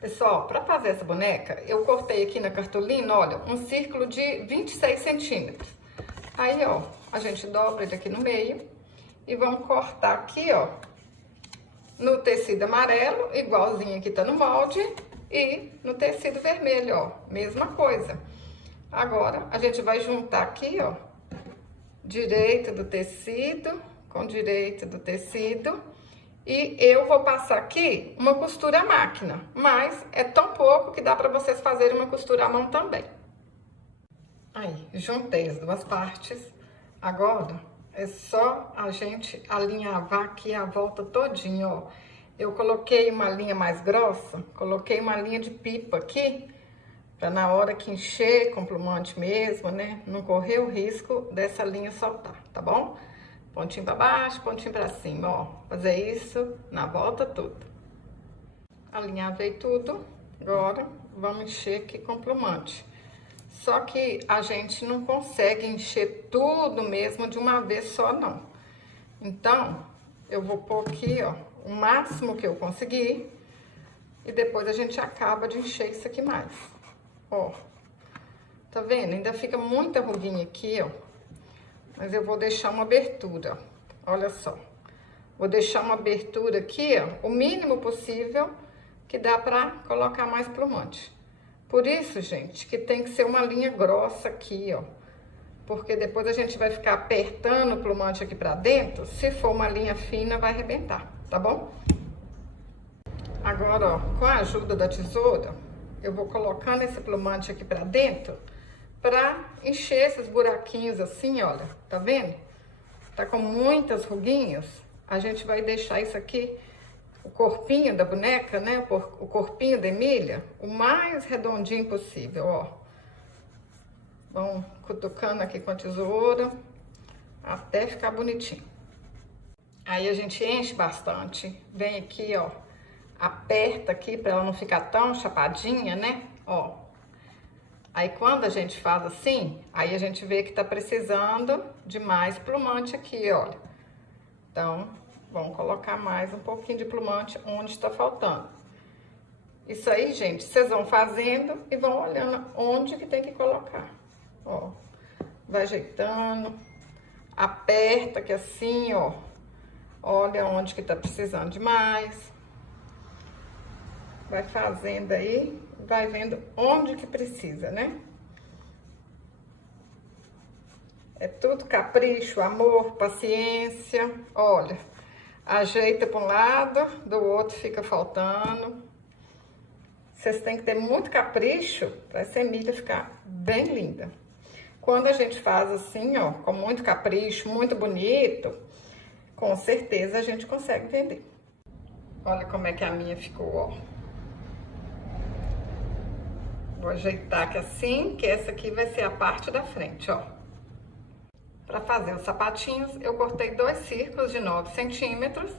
Pessoal, para fazer essa boneca, eu cortei aqui na cartolina, olha, um círculo de 26 centímetros. Aí, ó, a gente dobra ele aqui no meio e vamos cortar aqui, ó, no tecido amarelo, igualzinho que tá no molde, e no tecido vermelho, ó, mesma coisa. Agora, a gente vai juntar aqui, ó, direito do tecido com direito do tecido. E eu vou passar aqui uma costura à máquina, mas é tão pouco que dá pra vocês fazerem uma costura à mão também. Aí, juntei as duas partes. Agora, é só a gente alinhavar aqui a volta todinha, ó. Eu coloquei uma linha mais grossa, coloquei uma linha de pipa aqui, pra na hora que encher com plumante mesmo, né, não correr o risco dessa linha soltar, tá bom? Pontinho pra baixo, pontinho pra cima, ó. Fazer isso na volta toda. Alinhavei tudo. Agora, vamos encher aqui com plumante. Só que a gente não consegue encher tudo mesmo de uma vez só, não. Então, eu vou pôr aqui, ó, o máximo que eu conseguir. E depois a gente acaba de encher isso aqui mais. Ó. Tá vendo? Ainda fica muita ruguinha aqui, ó. Mas eu vou deixar uma abertura, olha só. Vou deixar uma abertura aqui, ó, o mínimo possível, que dá pra colocar mais plumante. Por isso, gente, que tem que ser uma linha grossa aqui, ó. Porque depois a gente vai ficar apertando o plumante aqui pra dentro. Se for uma linha fina, vai arrebentar, tá bom? Agora, ó, com a ajuda da tesoura, eu vou colocando esse plumante aqui pra dentro, pra encher esses buraquinhos assim, olha, tá vendo? Tá com muitas ruguinhas, a gente vai deixar isso aqui, o corpinho da boneca, né, o corpinho da Emília, o mais redondinho possível, ó. Vamos cutucando aqui com a tesoura, até ficar bonitinho. Aí a gente enche bastante, vem aqui, ó, aperta aqui pra ela não ficar tão chapadinha, né, ó. Aí, quando a gente faz assim, aí a gente vê que tá precisando de mais plumante aqui, olha. Então, vamos colocar mais um pouquinho de plumante onde está faltando. Isso aí, gente, vocês vão fazendo e vão olhando onde que tem que colocar. Ó, vai ajeitando, aperta que assim, ó. Olha onde que tá precisando de mais. Vai fazendo aí, vai vendo onde que precisa, né? É tudo capricho, amor, paciência. Olha, ajeita para um lado, do outro fica faltando. Vocês têm que ter muito capricho para essa Emília ficar bem linda. Quando a gente faz assim, ó, com muito capricho, muito bonito, com certeza a gente consegue vender. Olha como é que a minha ficou, ó. Vou ajeitar aqui assim, que essa aqui vai ser a parte da frente, ó. Para fazer os sapatinhos, eu cortei 2 círculos de 9 centímetros.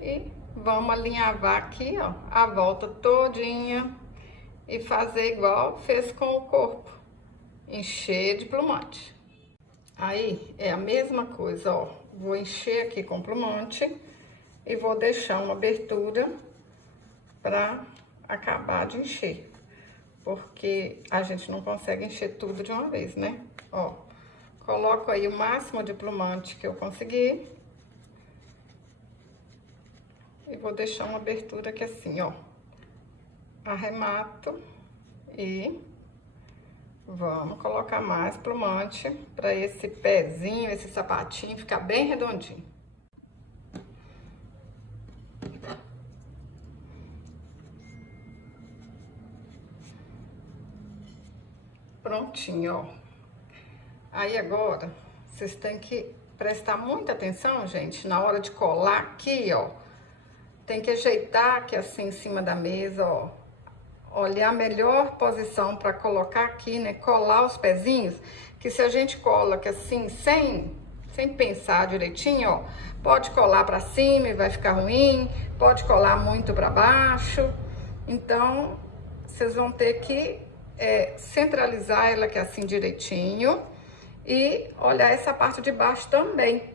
E vamos alinhavar aqui, ó, a volta todinha. E fazer igual fez com o corpo. Encher de plumante. Aí, é a mesma coisa, ó. Vou encher aqui com plumante. E vou deixar uma abertura para acabar de encher. Porque a gente não consegue encher tudo de uma vez, né? Ó, coloco aí o máximo de plumante que eu conseguir. E vou deixar uma abertura aqui assim, ó. Arremato e vamos colocar mais plumante para esse pezinho, esse sapatinho ficar bem redondinho. Prontinho, ó. Aí agora, vocês têm que prestar muita atenção, gente, na hora de colar aqui, ó. Tem que ajeitar aqui assim em cima da mesa, ó. Olhar a melhor posição para colocar aqui, né? Colar os pezinhos, que se a gente cola aqui assim, sem pensar direitinho, ó, pode colar para cima e vai ficar ruim, pode colar muito para baixo. Então, vocês vão ter que centralizar ela aqui assim direitinho e olhar essa parte de baixo também,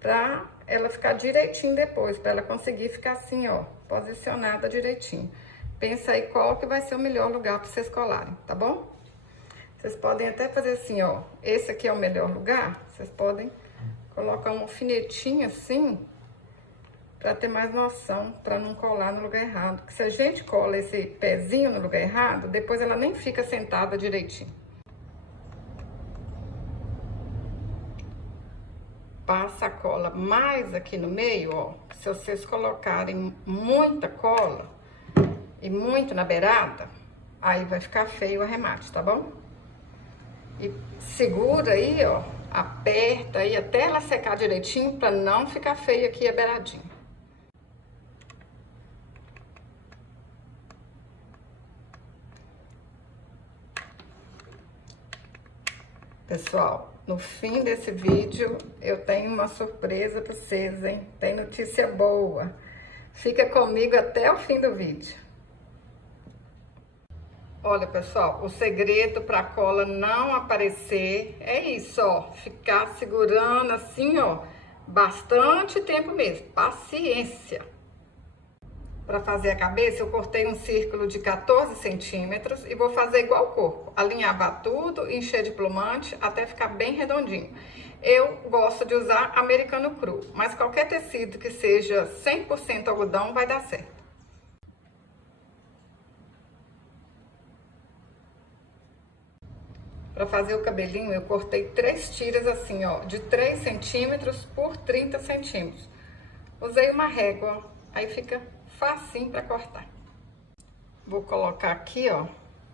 pra ela ficar direitinho depois, pra ela conseguir ficar assim, ó, posicionada direitinho. pensa aí qual que vai ser o melhor lugar para vocês colarem, tá bom? Vocês podem até fazer assim, ó, esse aqui é o melhor lugar, vocês podem colocar um alfinetinho assim, para ter mais noção, para não colar no lugar errado. Porque se a gente cola esse pezinho no lugar errado, depois ela nem fica sentada direitinho. Passa a cola mais aqui no meio, ó. Se vocês colocarem muita cola e muito na beirada, aí vai ficar feio o arremate, tá bom? E segura aí, ó, aperta aí até ela secar direitinho para não ficar feio aqui a beiradinha. Pessoal, no fim desse vídeo eu tenho uma surpresa para vocês, hein? Tem notícia boa. Fica comigo até o fim do vídeo. Olha, pessoal, o segredo para a cola não aparecer é isso, ó. Ficar segurando assim, ó, bastante tempo mesmo. Paciência. Para fazer a cabeça, eu cortei um círculo de 14 centímetros e vou fazer igual o corpo. Alinhavar tudo, encher de plumante até ficar bem redondinho. Eu gosto de usar americano cru, mas qualquer tecido que seja 100% algodão vai dar certo. Para fazer o cabelinho, eu cortei 3 tiras assim, ó, de 3 centímetros por 30 centímetros. Usei uma régua, aí fica facinho para cortar. Vou colocar aqui, ó,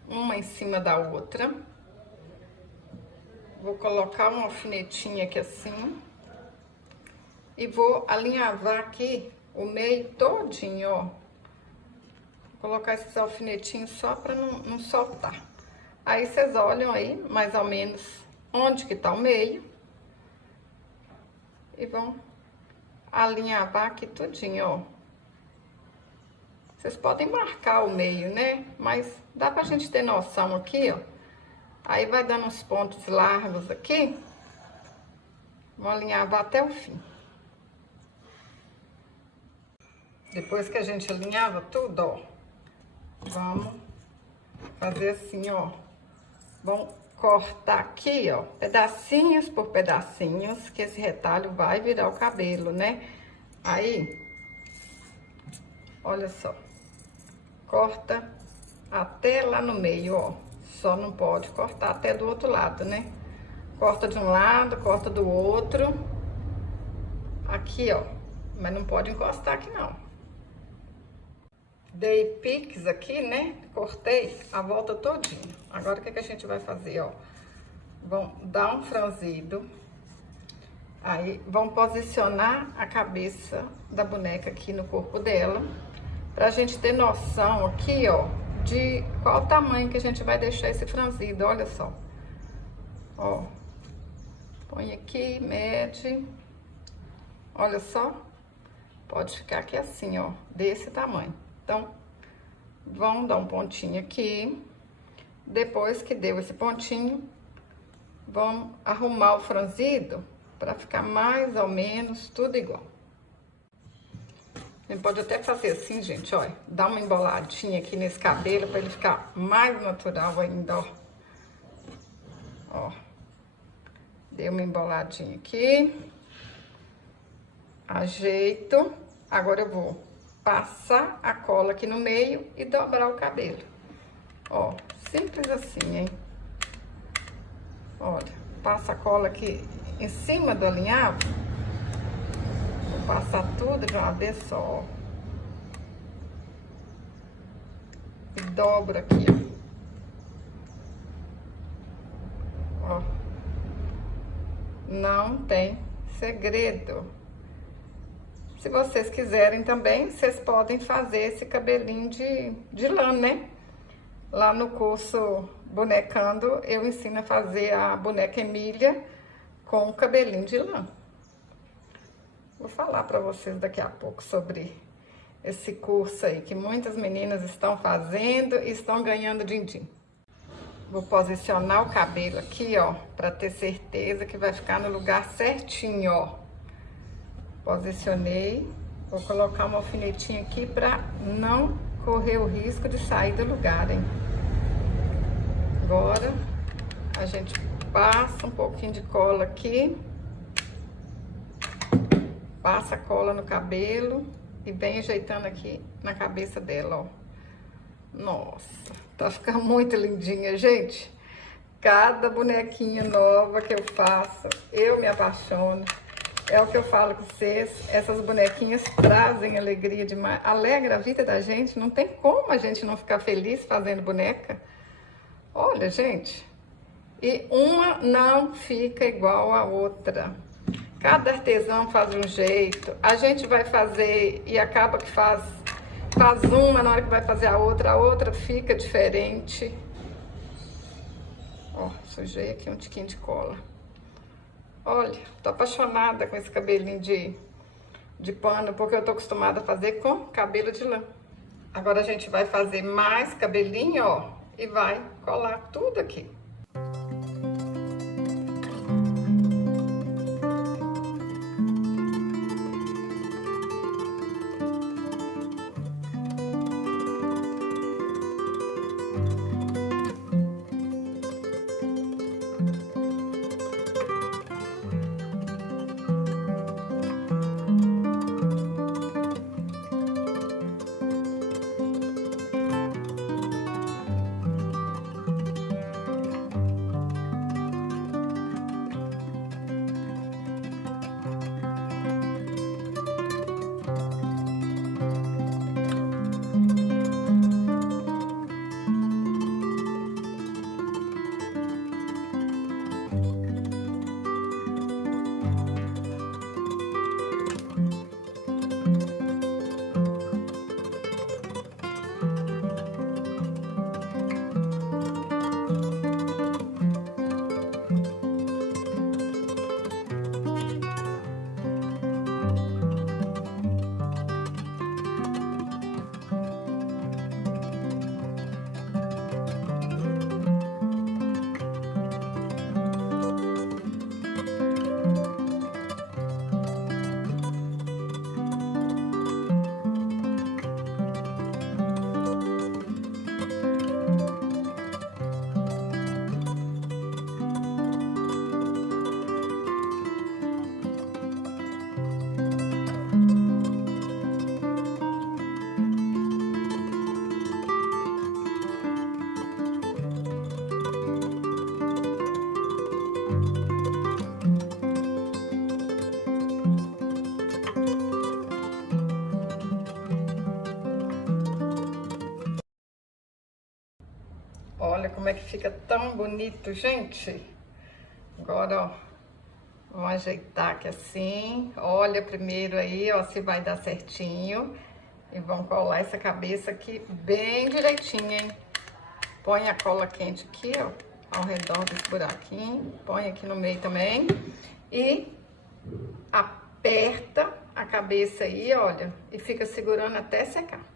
uma em cima da outra. Vou colocar um alfinetinho aqui assim. E vou alinhavar aqui o meio todinho, ó. Vou colocar esses alfinetinhos só para não soltar. Aí vocês olham aí, mais ou menos, onde que tá o meio. E vão alinhavar aqui tudinho, ó. Vocês podem marcar o meio, né? Mas dá pra gente ter noção aqui, ó. Aí vai dando uns pontos largos aqui. Vou alinhavar até o fim. Depois que a gente alinhava tudo, ó. Vamos fazer assim, ó. Vamos cortar aqui, ó. Pedacinhos por pedacinhos, que esse retalho vai virar o cabelo, né? Aí, olha só. Corta até lá no meio, ó. Só não pode cortar até do outro lado, né? Corta de um lado, corta do outro. Aqui, ó. Mas não pode encostar aqui, não. Dei piques aqui, né? Cortei a volta todinha. Agora, o que a gente vai fazer, ó? Vão dar um franzido. Aí, vão posicionar a cabeça da boneca aqui no corpo dela. Pra gente ter noção aqui, ó, de qual tamanho que a gente vai deixar esse franzido, olha só. Ó, põe aqui, mede. Olha só, pode ficar aqui assim, ó, desse tamanho. Então, vão dar um pontinho aqui. Depois que deu esse pontinho, vamos arrumar o franzido pra ficar mais ou menos tudo igual. A gente pode até fazer assim, gente, ó, dar uma emboladinha aqui nesse cabelo para ele ficar mais natural ainda, ó. Ó, dei uma emboladinha aqui, ajeito. Agora eu vou passar a cola aqui no meio e dobrar o cabelo. Ó, simples assim, hein? Olha, passa a cola aqui em cima do alinhavo. Passar tudo de uma vez só. E dobro aqui, ó. Ó. Não tem segredo. Se vocês quiserem também, vocês podem fazer esse cabelinho de lã, né? Lá no curso Bonecando, eu ensino a fazer a boneca Emília com o cabelinho de lã. Vou falar para vocês daqui a pouco sobre esse curso aí, que muitas meninas estão fazendo e estão ganhando din-din. Vou posicionar o cabelo aqui, ó, para ter certeza que vai ficar no lugar certinho, ó. Posicionei, vou colocar uma alfinetinha aqui para não correr o risco de sair do lugar, hein? Agora, a gente passa um pouquinho de cola aqui. Passa a cola no cabelo e vem ajeitando aqui na cabeça dela, ó. Nossa, tá ficando muito lindinha, gente. Cada bonequinha nova que eu faço, eu me apaixono. É o que eu falo com vocês, essas bonequinhas trazem alegria demais, alegra a vida da gente, não tem como a gente não ficar feliz fazendo boneca. Olha, gente, e uma não fica igual a outra. Cada artesão faz de um jeito, a gente vai fazer e acaba que faz uma, na hora que vai fazer a outra fica diferente. Ó, sujei aqui um tiquinho de cola. Olha, tô apaixonada com esse cabelinho de pano, porque eu tô acostumada a fazer com cabelo de lã. Agora a gente vai fazer mais cabelinho, ó, e vai colar tudo aqui. Olha como é que fica tão bonito, gente. Agora, ó, vamos ajeitar aqui assim. Olha primeiro aí, ó, se vai dar certinho. E vamos colar essa cabeça aqui bem direitinho, hein? Põe a cola quente aqui, ó, ao redor desse buraquinho. Põe aqui no meio também. E aperta a cabeça aí, olha, e fica segurando até secar.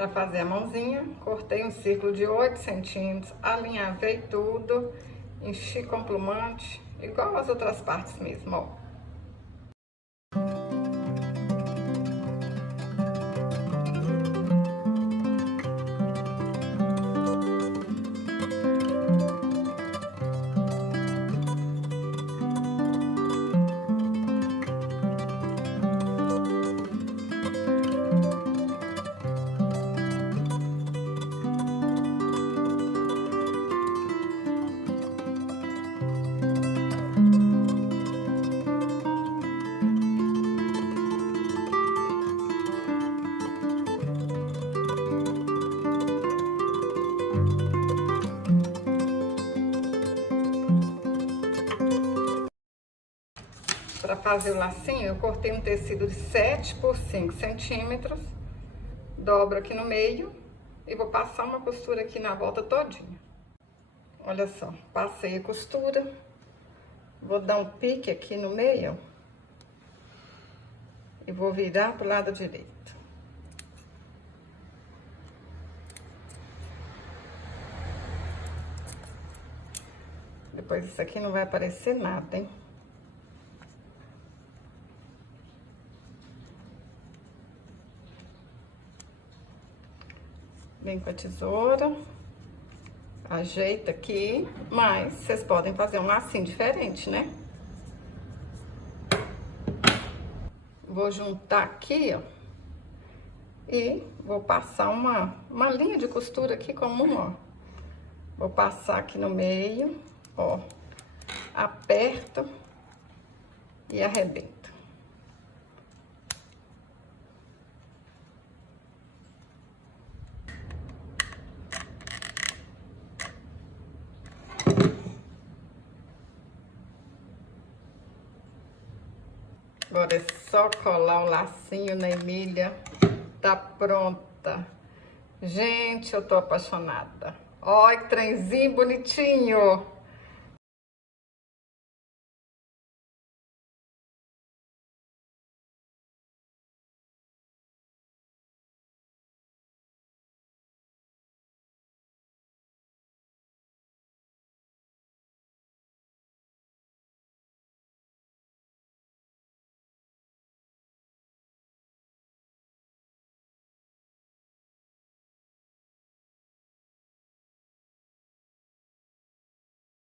Para fazer a mãozinha, cortei um círculo de 8 centímetros, alinhavei tudo, enchi com plumante, igual as outras partes mesmo, ó. Para fazer o lacinho, eu cortei um tecido de 7 por 5 centímetros, dobro aqui no meio e vou passar uma costura aqui na volta todinha. Olha só, passei a costura, vou dar um pique aqui no meio e vou virar pro lado direito. Depois isso aqui não vai aparecer nada, hein? Vem com a tesoura, ajeita aqui, mas vocês podem fazer um lacinho diferente, né? Vou juntar aqui, ó, e vou passar uma linha de costura aqui comum, ó. Vou passar aqui no meio, ó, aperto e arrebento. Agora é só colar o lacinho na Emília, tá pronta. Gente, eu tô apaixonada. Olha que trenzinho bonitinho.